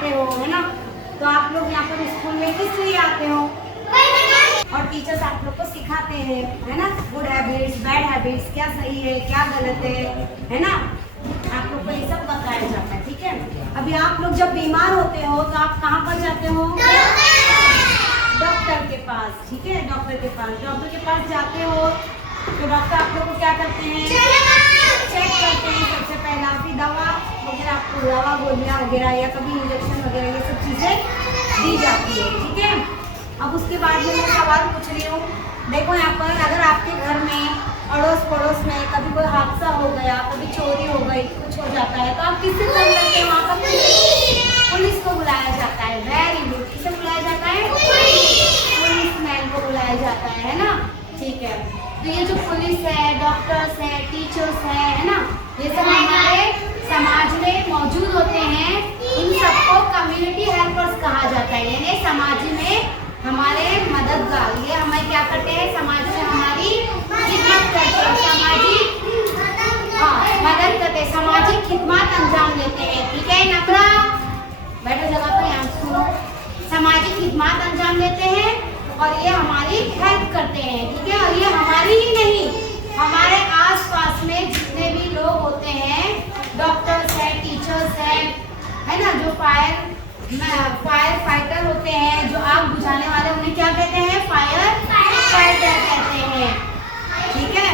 आते हो, है ना? तो आप लोग यहाँ पर स्कूल में किस लिए आते हो? और टीचर्स आप लोग को सिखाते हैं, है ना, गुड हैबिट्स, बैड हैबिट्स, क्या सही है क्या गलत है ना? आप लोग को ये सब बताया जाता है, ठीक है? अभी आप लोग जब बीमार होते हो तो आप कहाँ पर जाते हो? डॉक्टर के पास, ठीक है? डॉक्टर के पास जाते हो तो डॉक्टर आप लोग को क्या करते हैं? चेक करते हैं सबसे पहला, फिर दवा वगैरह, आपको दवा गोलियाँ वगैरह या कभी इंजेक्शन वगैरह ये सब चीज़ें दी जाती है, ठीक है? अब उसके बाद में मैं सवाल पूछ रही हूँ, देखो यहाँ पर अगर आपके घर में अड़ोस पड़ोस में कभी कोई हादसा हो गया, कभी चोरी हो गई, कुछ हो जाता है तो आप किससे फोन करते हैं? वहाँ पर पुलिस को बुलाया जाता है। वेरी गुड, किसे बुलाया जाता है? पुलिसमैन को बुलाया जाता है ना? ठीक है। तो ये जो पुलिस है, डॉक्टर्स है, टीचर्स है ना, ये सब हमारे समाज में मौजूद होते हैं। इन सबको कम्युनिटी हेल्पर्स कहा जाता है, यानी समाज में हमारे मददगार। ये हमें क्या करते हैं? समाज में हमारी खिदमत करते हैं, सामाजिक मदद करते हैं, सामाजिक खिदमत अंजाम देते हैं, ठीक है? नबरा बैठो जगह पर, यहाँ सुनो। सामाजिक खिदमत अंजाम देते हैं और ये हमारी हेल्प करते हैं, ठीक है? और ये हमारी ही नहीं, हमारे आसपास में जितने भी लोग होते हैं, डॉक्टर्स है, टीचर्स है ना, जो फायर फाइटर होते हैं, जो आग बुझाने वाले, उन्हें क्या कहते हैं? फायर फाइटर कहते हैं, ठीक है?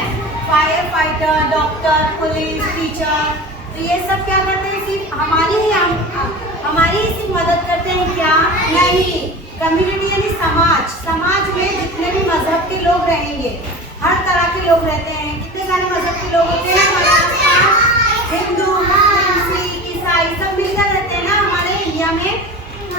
Fire fighter, doctor, police, teacher, तो ये सब क्या करते हैं? सिर्फ हमारी ही सिर्फ मदद करते हैं क्या? नहीं। कम्युनिटी यानी समाज में जितने भी मजहब के लोग रहेंगे, हर तरह के लोग रहते हैं। कितने सारे मजहब के लोग होते हैं हमारे आसपास? हिंदू, मुस्लिम, सिख, ईसाई सब मिलकर रहते हैं ना हमारे इंडिया में,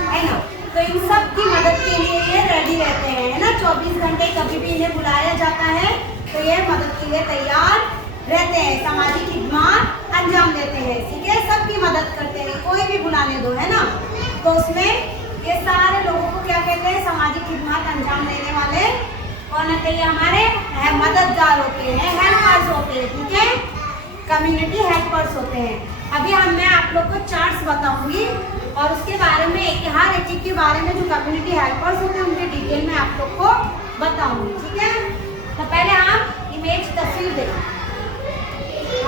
है ना? तो इन सब की मदद के लिए ये रेडी रहते हैं, है ना? 24 घंटे कभी भी इन्हें बुलाया जाता है तो ये मदद के लिए तैयार रहते हैं, सामाजिक खिदमत अंजाम देते हैं, ठीक है? सबकी मदद करते हैं, कोई भी बुलाने दो, है ना? तो उसमें ये सारे लोगों को क्या कहते हैं? सामाजिक खिदमत अंजाम देने वाले कौन होते हैं? हमारे मददगार होते हैं, हेल्पर्स होते हैं, ठीक है? कम्युनिटी हेल्पर्स होते हैं। अभी मैं आप लोग को चार्ट्स बताऊंगी और उसके बारे में हर एक चीज के बारे में जो कम्युनिटी हेल्पर्स होते हैं उनके डिटेल में आप लोग को बताऊंगी, ठीक है? तो पहले आप इमेज तस्वीर देखो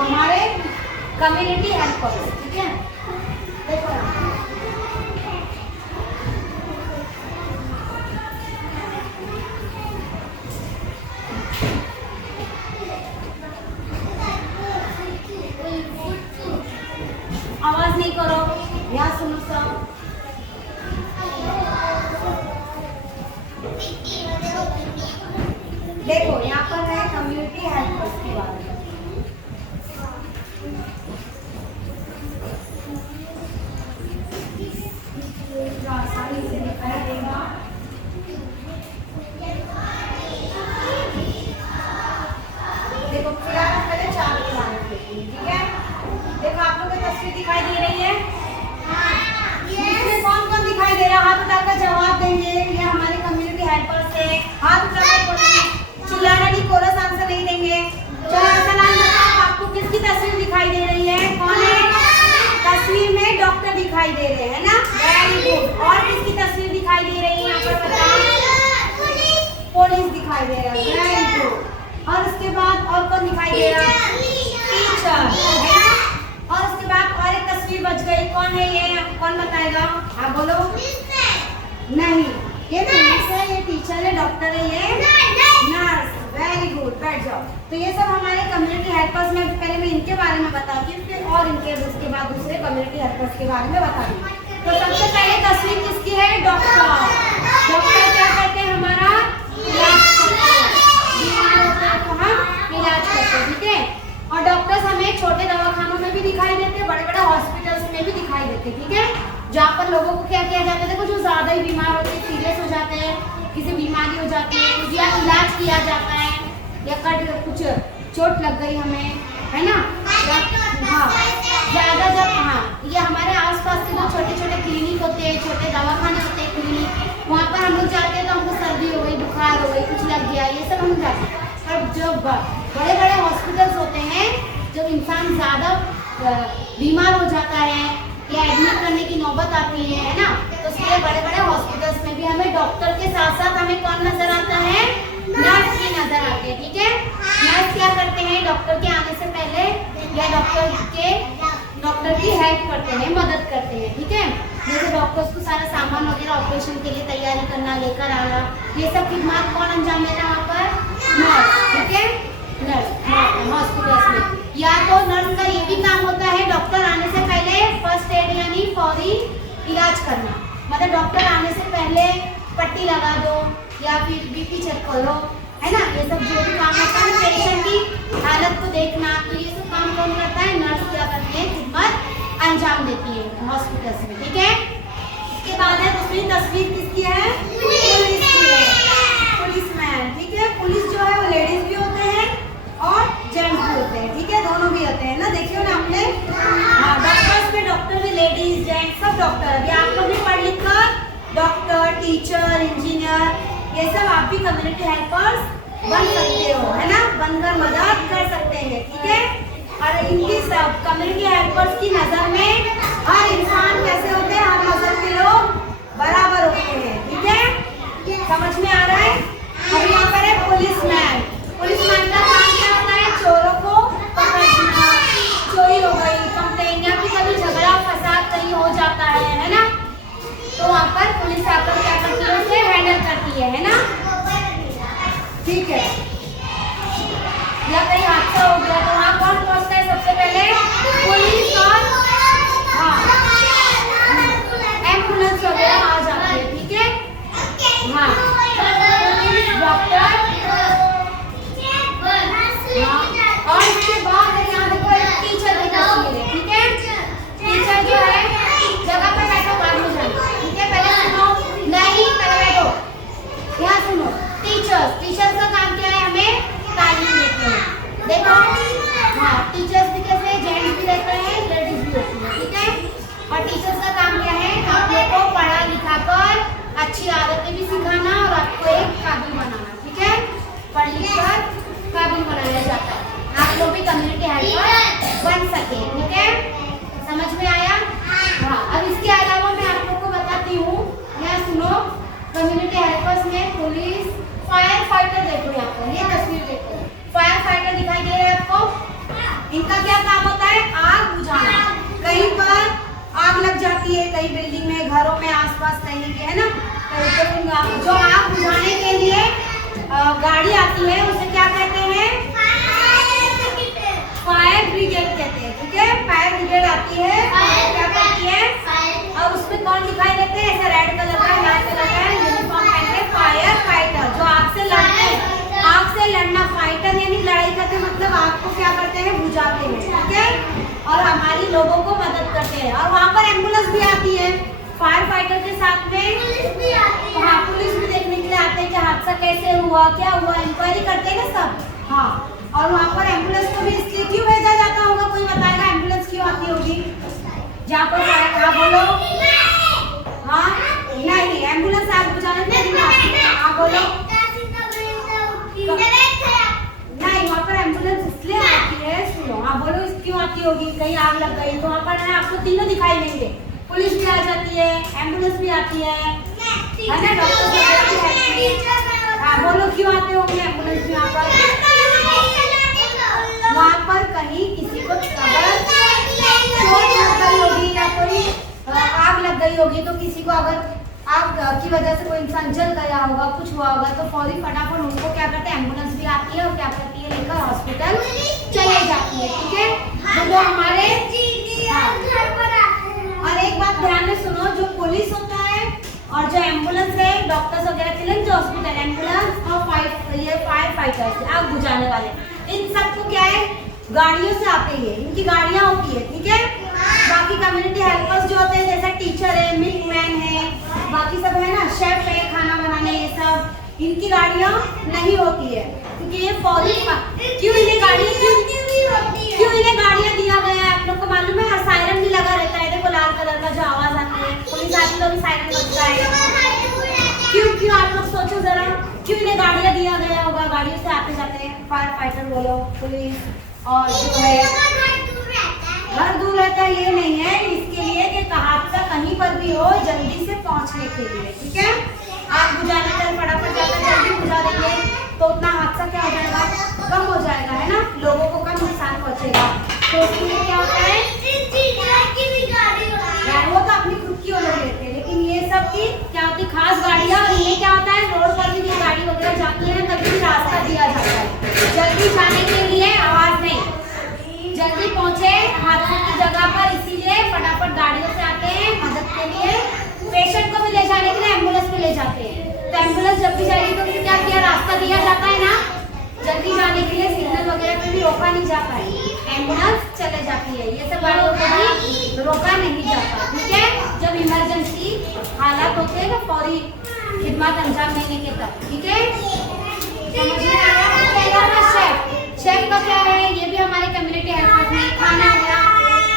हमारे कम्युनिटी हेल्पर्स, ठीक है? देखो आवाज नहीं करो, यहाँ सुनो सब। देखो यहाँ पर है कम्युनिटी हेल्पर्स के बारे में। आसानी से दिखाई देगा। देखो फिलहाल पहले चार दिखाने देती हूँ, ठीक है? देखो आप लोग को तस्वीर दिखाई दे रही है? इसमें कौन कौन दिखाई दे रहा है? हाथ उठाकर जवाब देंगे। ये हमारे कम्युनिटी हेल्पर्स है। हाथ उठाकर चिल्लाना नहीं, कोरस आंसर नहीं देंगे। चलो ऐसा नाम बताओ, आपको किसकी तस्वीर दिखाई दे रही है? कौन है? तस्वीर में डॉक्टर दिखाई दे रहे हैं ना? Very good. और किसकी तस्वीर दिखाई दे रही है यहाँ पर बताओ? पुलिस दिखाई दे रहा है, वेरी गुड। और उसके बाद और कौन दिखाई दे रहा है? टीचर। और उसके बाद और एक तस्वीर बच गई, कौन है ये? कौन बताएगा? आप बोलो। नहीं, ये पुलिस है, ये टीचर है, डॉक्टर है, ये नर्स। वेरी गुड, बैठ जाओ। तो ये सब हमारे कम्युनिटी हेल्पर्स में, पहले मैं इनके बारे में बताती हूँ, फिर और इनके उसके बाद दूसरे कम्युनिटी हेल्पर्स के बारे में बताती हूँ। तो सबसे पहले तस्वीर किसकी है? डॉक्टर। डॉक्टर क्या करते हैं? हमारा इलाज करते हैं, बीमार होते हैं तो हम इलाज करते हैं, ठीक है? और डॉक्टर्स हमें छोटे दवाखानों में भी दिखाई देते हैं, बड़े बड़े हॉस्पिटल्स में भी दिखाई देते हैं, ठीक है? जहाँ पर लोगों को क्या किया जाता है? देखो जो ज्यादा ही बीमार होते हैं, सीरियस हो जाते हैं, किसी बीमारी हो जाती है, कुछ या इलाज किया जाता है, या कुछ चोट लग गई हमें, है ना? हाँ, ज्यादा जब ये हमारे आसपास के जो छोटे छोटे क्लिनिक होते हैं, छोटे दवाखाने होते हैं, क्लिनिक, वहाँ पर हम लोग जाते हैं तो हमको सर्दी हो गई, बुखार हो गई, कुछ लग गया, ये सब हम जाते हैं। पर जो बड़े बड़े हॉस्पिटल्स होते हैं, जब इंसान ज़्यादा बीमार हो जाता है या एडमिट करने की नौबत आती है ना, तो इसलिए बड़े बड़े हॉस्पिटल्स में भी हमें डॉक्टर के साथ साथ हमें कौन नजर आता है, नर्स भी नजर आते हैं। ठीक है, नर्स क्या करते हैं, डॉक्टर के आने से पहले या डॉक्टर की हेल्प करते हैं, मदद करते हैं। ठीक है, जैसे डॉक्टर्स को सारा सामान वगैरह ऑपरेशन के लिए तैयारी करना, लेकर आना, ये सब खिदमत कौन अंजाम देता है वहाँ पर, नर्स। ठीक है, नर्स हॉस्पिटल्स में। या तो नर्स का ये भी काम होता है डॉक्टर आने से पहले फर्स्ट एड यानी फौरी इलाज करना, मतलब डॉक्टर आने से पहले पट्टी लगा दो या फिर बीपी चेक करो, है ना, ये सब जो भी काम होता है पेशेंट की हालत को देखना, तो ये सब काम कौन करता है, नर्स क्या करती है, खिदमत अंजाम देती है हॉस्पिटल्स में। ठीक है, इसके बाद है दूसरी तस्वीर किसकी है, पुलिस की है, पुलिसमैन। ठीक है, पुलिस जो है वो लेडीज भी होते हैं और जेंट्स भी होते हैं। ठीक है, दोनों भी होते हैं ना, देखियो ना हमने, हाँ, डॉक्टर्स में डॉक्टर भी लेडीज जेंट्स सब डॉक्टर। अभी आप लोग भी पढ़ लिख कर डॉक्टर, टीचर, इंजीनियर, ये सब आप भी कम्युनिटी हेल्पर्स बन सकते हो, है ना, बनकर मदद कर सकते हैं। ठीक है, और इनकी सब कम्युनिटी हेल्पर्स की नजर में हर इंसान कैसे होते हैं, हर मजहब के लोग बराबर होते हैं। ठीक है, समझ में आ रहा है। अब यहाँ पर है पुलिसमैन। पुलिसमैन का काम क्या होता है, चोरों को पकड़ना, चोरी हो गई, कंप्लेन या फिर कभी झगड़ा फसाद कहीं हो जाता है ना, तो वहाँ पर पुलिस आकर क्या करती है, उसे हैंडल करती है ना। ठीक है, या कहीं हादसा हो गया तो वहाँ कौन पहुँचता है सबसे पहले, पुलिस और एम्बुलेंस वगैरह आ जाती है। ठीक है, हाँ, डॉक्टर, और इसके बाद यहाँ देखो एक टीचर की तस्वीर है। ठीक है, टीचर जो है, जगह पे बैठो, बाद में जाना। ठीक है, पहले सुनो, नहीं पहले बैठो, यहाँ सुनो। टीचर्स का काम क्या है, हमें तालीम देते हैं। देखो, हाँ, टीचर्स भी कैसे, जेंट्स भी रहते हैं, लेडीज भी होती है। ठीक है, और टीचर्स का काम क्या है, आप लोग को पढ़ा लिखा कर अच्छी आदतें भी सिखाना और आपको एक काबिल बनाना। ठीक है, पढ़ लिख कर काबिल बनाया जाता है, आप लोग भी कम्युनिटी हेल्पर बन सके। ठीक है, समझ में आया। हाँ, अब इसके अलावा मैं आप लोग को बताती हूँ, यहाँ सुनो, कम्युनिटी हेल्पर्स में पुलिस, फायर फाइटर, देखो यहाँ पर ये तस्वीर देखो, फायर फाइटर दिखाई दे रहा है आपको। इनका क्या काम होता है, आग बुझाना। कहीं पर आग लग जाती है, कहीं बिल्डिंग में, घरों में, आसपास कहीं भी, है ना, तो जो आग बुझाने के लिए गाड़ी आती है उसे क्या कहते हैं, फायर ब्रिगेड कहते हैं। ठीक है, फायर ब्रिगेड आती है, क्या करती है, और उसमें कौन दिखाई देते हैं, ऐसा रेड कलर का, लाल कलर का यूनिफॉर्म पहन के, फायर फाइटर, जो आग से लड़ते हैं। आग से लड़ना, फाइटर यानी लड़ाई करते, मतलब आग को क्या करते हैं, बुझाते हैं। ठीक है, और हमारी लोगों को मदद करते हैं। और वहाँ पर एम्बुलेंस भी आती है, फायर फाइटर के साथ में पुलिस भी आती है। हाँ, पुलिस भी देखने के लिए आते हैं कि हादसा कैसे हुआ, क्या हुआ, इंक्वायरी करते हैं ना सब। हाँ, और वहाँ पर एम्बुलेंस को भी इसलिए क्यों भेजा जाता होगा, कोई बताएगा एम्बुलेंस क्यों आती होगी, जहाँ पर हाँ बोलो, हाँ, नहीं, एम्बुलेंस आग बुझाने नहीं आती है, हाँ बोलो, नहीं, वहाँ पर एम्बुलेंस इसलिए आती है, सुनो, हाँ बोलो, क्यों आती होगी, कहीं आग लग गई तो वहाँ पर है आपको तीनों दिखाई देंगे, पुलिस भी आ जाती है, एम्बुलेंस भी आती है ना, डॉक्टर भी। हाँ बोलो, क्यों आते होंगे एम्बुलेंस भी यहाँ पर, वहाँ पर कहीं किसी को चोट लग गई होगी या कोई आग लग गई होगी, तो किसी को अगर आग की वजह से कोई इंसान जल गया होगा, कुछ हुआ होगा, तो फौरी फटाफट उनको क्या करते हैं, एम्बुलेंस भी आती है और क्या करती है, लेकर हॉस्पिटल चले जाती है। ठीक है, तो जो हमारे और एक बात ध्यान में सुनो, जो पुलिस होता है और जो एम्बुलेंस है, डॉक्टर्स वगैरह के लिए, जो हॉस्पिटल, एम्बुलेंस और फायर फाइटर्स, आग बुझाने वाले, इन सबको क्या है, गाड़ियों से आते हैं, इनकी गाड़ियाँ होती है। ठीक है, बाकी कम्युनिटी हेल्पर्स जो होते हैं, जैसे टीचर है, मिल्कमैन है, बाकी सब है ना, शेफ है, खाना बनाने, ये सब, इनकी गाड़ियाँ नहीं होती है, क्योंकि ये फौरी, क्यों इन्हें गाड़ियाँ दिया गया है, आप लोग को मालूम है, और सायरन भी लगा रहता है, देखो लाल कलर का जो आवाज आती है, पुलिस आती तो भी सायरन बजता है। क्यों आप लोग सोचो जरा, क्यों इन्हें गाड़ियाँ दिया गया होगा, गाड़ियों से आते जाते हैं फायर फाइटर बोलो, पुलिस, और जो है घर दूर रहता है ये नहीं है, इसके लिए कि हादसा कहीं पर भी हो जल्दी से पहुंचने के लिए, ठीक है। आग बुझाने चल फटाफट जाकर जल्दी बुझा देंगे तो उतना हादसा क्या हो जाएगा, कम हो जाएगा, है ना, लोगों को कम नुकसान पहुंचेगा। तो उसके लिए क्या होता है, वो तो अपनी खुद की ओर लेते हैं, लेकिन ये सब की क्या होती खास गाड़ियाँ, और ये क्या होता है रोड पर भी गाड़ी वगैरह जाती है ना, तभी रास्ता दिया जाता है जल्दी जाने के लिए, आवाज नहीं, जल्दी पहुंचे हादसे की जगह पर, इसीलिए फटाफट गाड़ियों से आते हैं मदद के लिए। पेशेंट को भी ले जाने के लिए एम्बुलेंस में ले जाते हैं, तो एम्बुलेंस जब भी जाएगी तो उसे क्या किया, रास्ता दिया जाता है ना, जल्दी जाने के लिए सिग्नल वगैरह पे भी रोका नहीं जाता है, एम्बुलेंस चले जाती है, ये सब गाड़ियों को भी रोका नहीं जाता, ठीक है। जब इमरजेंसी हालात होते हैं ना, फौरी खिदमत अंजाम देने के तब, ठीक है, समझ में आया। शेफ का क्या है, ये भी हमारे कम्युनिटी हेल्थ में खाना वगैरह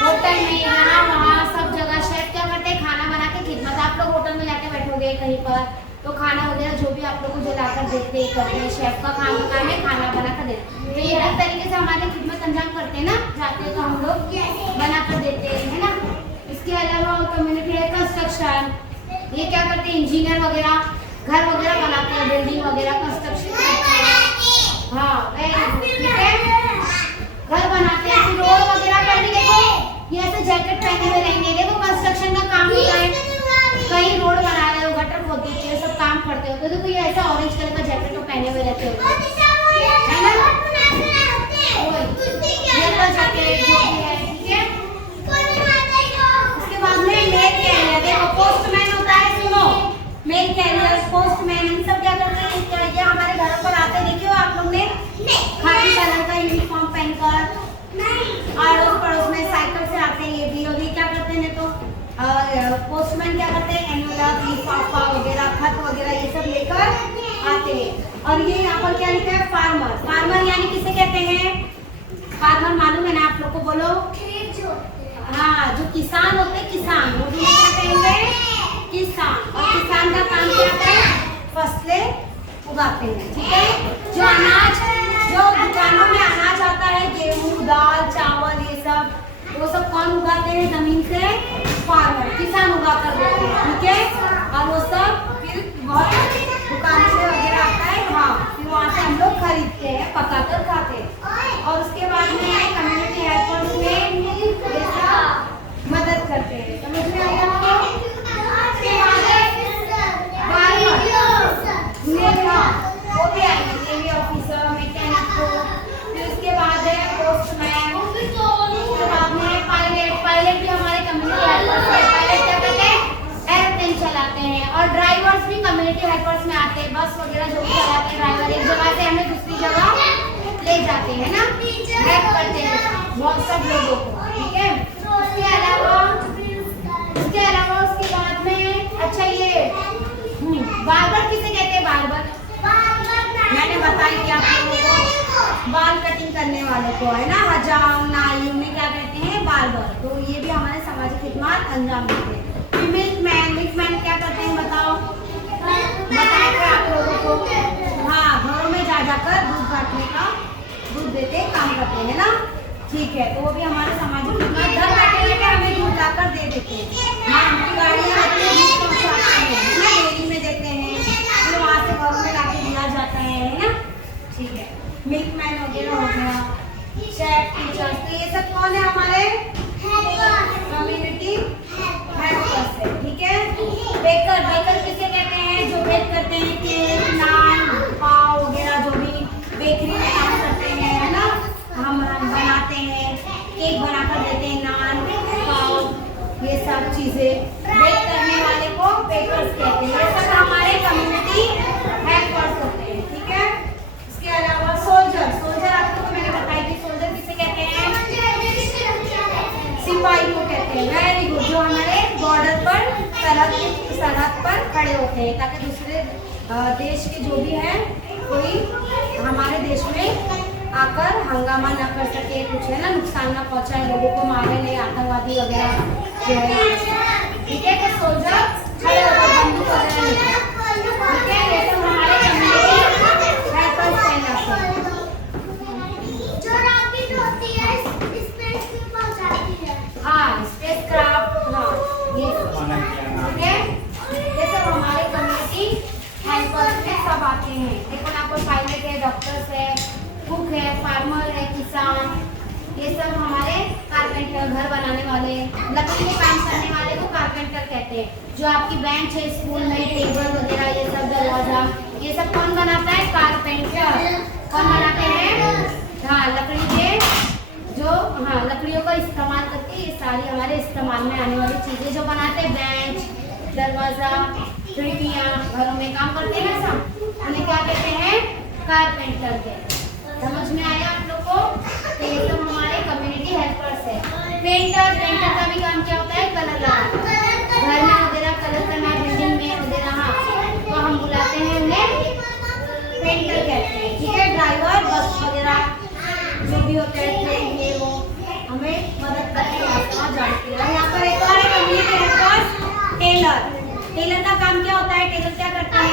होटल में यहाँ वहाँ सब जगह शेफ क्या करते हैं, खाना बना के खिदमत, आप लोग होटल में जाके बैठोगे कहीं पर तो खाना वगैरह जो भी आप लोग को जो लाकर देते करते हैं, शेफ का काम है खाना बना कर देना, तो ये एक तरीके से हमारे खिदमत अंजाम करते हैं ना, जाते हैं तो हम लोग बना कर देते हैं, है ना। इसके अलावा कम्युनिटी है कंस्ट्रक्शन, ये क्या करते हैं, इंजीनियर वगैरह घर वगैरह बनाते हैं, बिल्डिंग वगैरह कंस्ट्रक्शन, हाँ ठीक है, घर बनाते हैं। फिर रोड वगैरह पर भी देखो ये ऐसे जैकेट पहने हुए रहेंगे, देखो कंस्ट्रक्शन का काम होता है, कहीं रोड बना रहे हो, गटर खोदते हो, ये सब काम करते हो, तो देखो ये ऐसा ऑरेंज कलर का जैकेट पहने हुए रहते हो, है ना, ये का जैकेट जो भी है, ठीक है। उसके बाद में मेल कैरियर, देखो पोस्टमैन होता है, सुनो, मेल कैरियर, पोस्टमैन, इन सब क्या करते हैं, ये हमारे घरों पर आते हैं, देखियो आप लोग ने खाकी कलर का यूनिफॉर्म पहनकर, अड़ोस पड़ोस में साइकिल से आते हैं ये भी, और ये क्या करते हैं तो पोस्टमैन क्या करते हैं, एनवलप लिफाफा वगैरह खत वगैरह ये सब लेकर आते हैं। और ये यहाँ पर क्या लिखा है, फार्मर, फार्मर यानी किसे कहते हैं, फार्मर मालूम है ना आप लोग को, बोलो, हाँ जो किसान होते हैं, किसान, वो भी क्या कहेंगे, किसान, और किसान का काम क्या है, फसलें उगाते हैं, ठीक है। जो अनाज, जो दुकानों में अनाज आता है, गेहूं दाल चावल ये सब, वो सब कौन उगाते हैं, जमीन से फार्मर, किसान उगा कर देते हैं, ठीक है। और वो सब फिर बहुत दुकान से वगैरह आता है, हाँ फिर वहाँ से हम लोग खरीदते हैं, पकाकर खाते हैं। और उसके बाद में कम्युनिटी हेल्पर्स में मदद करते हैं, समझ में आया आपको। उसके बाद वो भी आएंगे, नेवी ऑफिसर, मैकेनिक को, फिर उसके बाद है पोस्टमैन, उसके बाद में पायलट, पायलट भी हमारे कम्युनिटी हेल्पर्स हैं, पायलट क्या करते हैं, एयरप्लेन चलाते हैं। और ड्राइवर्स भी कम्युनिटी हेल्पर्स में आते हैं, बस वगैरह जो भी चलाते हैं ड्राइवर, एक जगह से हमें दूसरी जगह ले जाते हैं ना, हेल्प करते हैं बहुत सब लोगों को, ठीक है। उसके अलावा उसके बाद में अच्छा ये बार्बर किसे कहते हैं, बार्बर मैंने बताया कि आप लोगों को बाल कटिंग करने वालों को, है ना, हजाम नाई में क्या कहते हैं, बार्बर, तो ये भी हमारे सामाजिक खिदमत अंजाम देते हैं। मिल्कमैन, मिल्कमैन क्या करते हैं बताओ, बताएंगे आप लोगों को, हाँ घरों में जा जाकर दूध काटने का, दूध देते काम करते हैं ना, ठीक है, तो वो भी हमारे सामाजिक खिदमत, घर बैठे बैठे हमें दूध लाकर दे देते हैं, हाँ उनकी गाड़ियाँ आती हैं, दूध पहुँचाते हैं, डेयरी में देते हैं, फिर वहाँ से घरों में लाके दिया जाता है ना, ठीक है। मिल्कमैन वगैरह हो गया, शेफ, टीचर्स, तो ये सब कौन है हमारे कम्युनिटी हेल्पर्स है, ठीक है। बेकर, बेकर किसे कहते हैं, जो बेक करते हैं, केक नान पाव वगैरह जो भी बेकरी में काम करते हैं, है ना, हम बनाते हैं, केक बनाकर देते हैं, नान पाव ये सब चीज़ें बेक करने वाले को बेकर्स कहते हैं, ये सब हमारे कम्युनिटी हेल्पर्स होते हैं, ठीक है। इसके अलावा सोल्जर, सोल्जर आपको तो मैंने बताई थी, सोल्जर किसे कहते हैं, सिपाही को कहते हैं, वेरी गुड, जो हमारे बॉर्डर पर सरहद पर खड़े होते हैं ताकि दूसरे देश के जो भी है कोई हमारे देश में आकर हंगामा न कर सके, कुछ है ना नुकसान ना पहुंचाए, लोगों को मारे नहीं, आतंकवादी वगैरह जो है, ठीक है। तो सोल्जर खड़े होकर बंदूक वगैरह लेकर, ठीक है, ये तो हमारे कम्युनिटी हेल्पर्स कहलाते हैं। जो रॉकेट होती है स्पेस में पहुंचाती है, सब हमारे कारपेंटर, घर बनाने वाले, लकड़ी के काम करने वाले को कारपेंटर कहते हैं। जो आपकी बेंच है स्कूल में, टेबल वगैरह, ये सब दरवाजा, ये सब कौन बनाता है? कारपेंटर। कौन बनाते हैं? हाँ, लकड़ी के जो, हाँ, लकड़ियों का इस्तेमाल करके ये सारी हमारे इस्तेमाल में आने वाली चीजें जो बनाते हैं, बेंच, दरवाजा, खिड़कियाँ, घरों में काम करते हैं ना सब, उन्हें क्या कहते हैं? कारपेंटर कहते हैं। समझ में आया आप लोग को? तो ये सब हमारे कम्युनिटी हेल्पर्स है। पेंटर, पेंटर का भी काम क्या होता है? कलर लगाना, घर में वगैरह कलर करना, बिल्डिंग में वगैरह, हाँ, तो हम बुलाते हैं उन्हें पेंटर कहते हैं। ठीक है, ड्राइवर, बस वगैरह जो भी होते हैं, ट्रेन ये वो हमें मदद करते हैं, जानते हैं। यहाँ पर एक और है कम्युनिटी हेल्पर्स, टेलर। टेलर का काम क्या होता है? टेलर क्या करते हैं?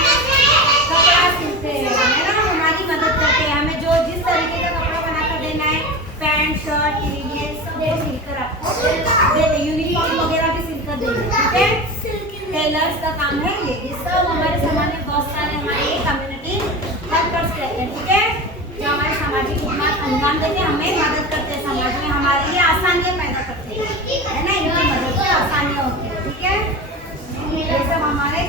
कपड़ा सिलते हैं, है ना, हमारी मदद करते हैं। हमें जो जिस तरीके का कपड़ा बनाकर देना है, पैंट, शर्ट, ये सब वो सिलकर आपको देते, यूनिफॉर्म वगैरह भी सिलकर देंगे। ठीक है, टेलर्स का काम है ये सब हमारे समाज में बहुत सारे हमारे कम्युनिटी हेल्पर्स कहते हैं। ठीक है, जो हमारे सामाजिक खिदमत अंजाम देते हैं, हमें मदद करते हैं, समाज में हमारे लिए आसानियाँ पैदा करते हैं, है ना, इनकी मदद से आसानियाँ होती है। ठीक है, ये सब हमारे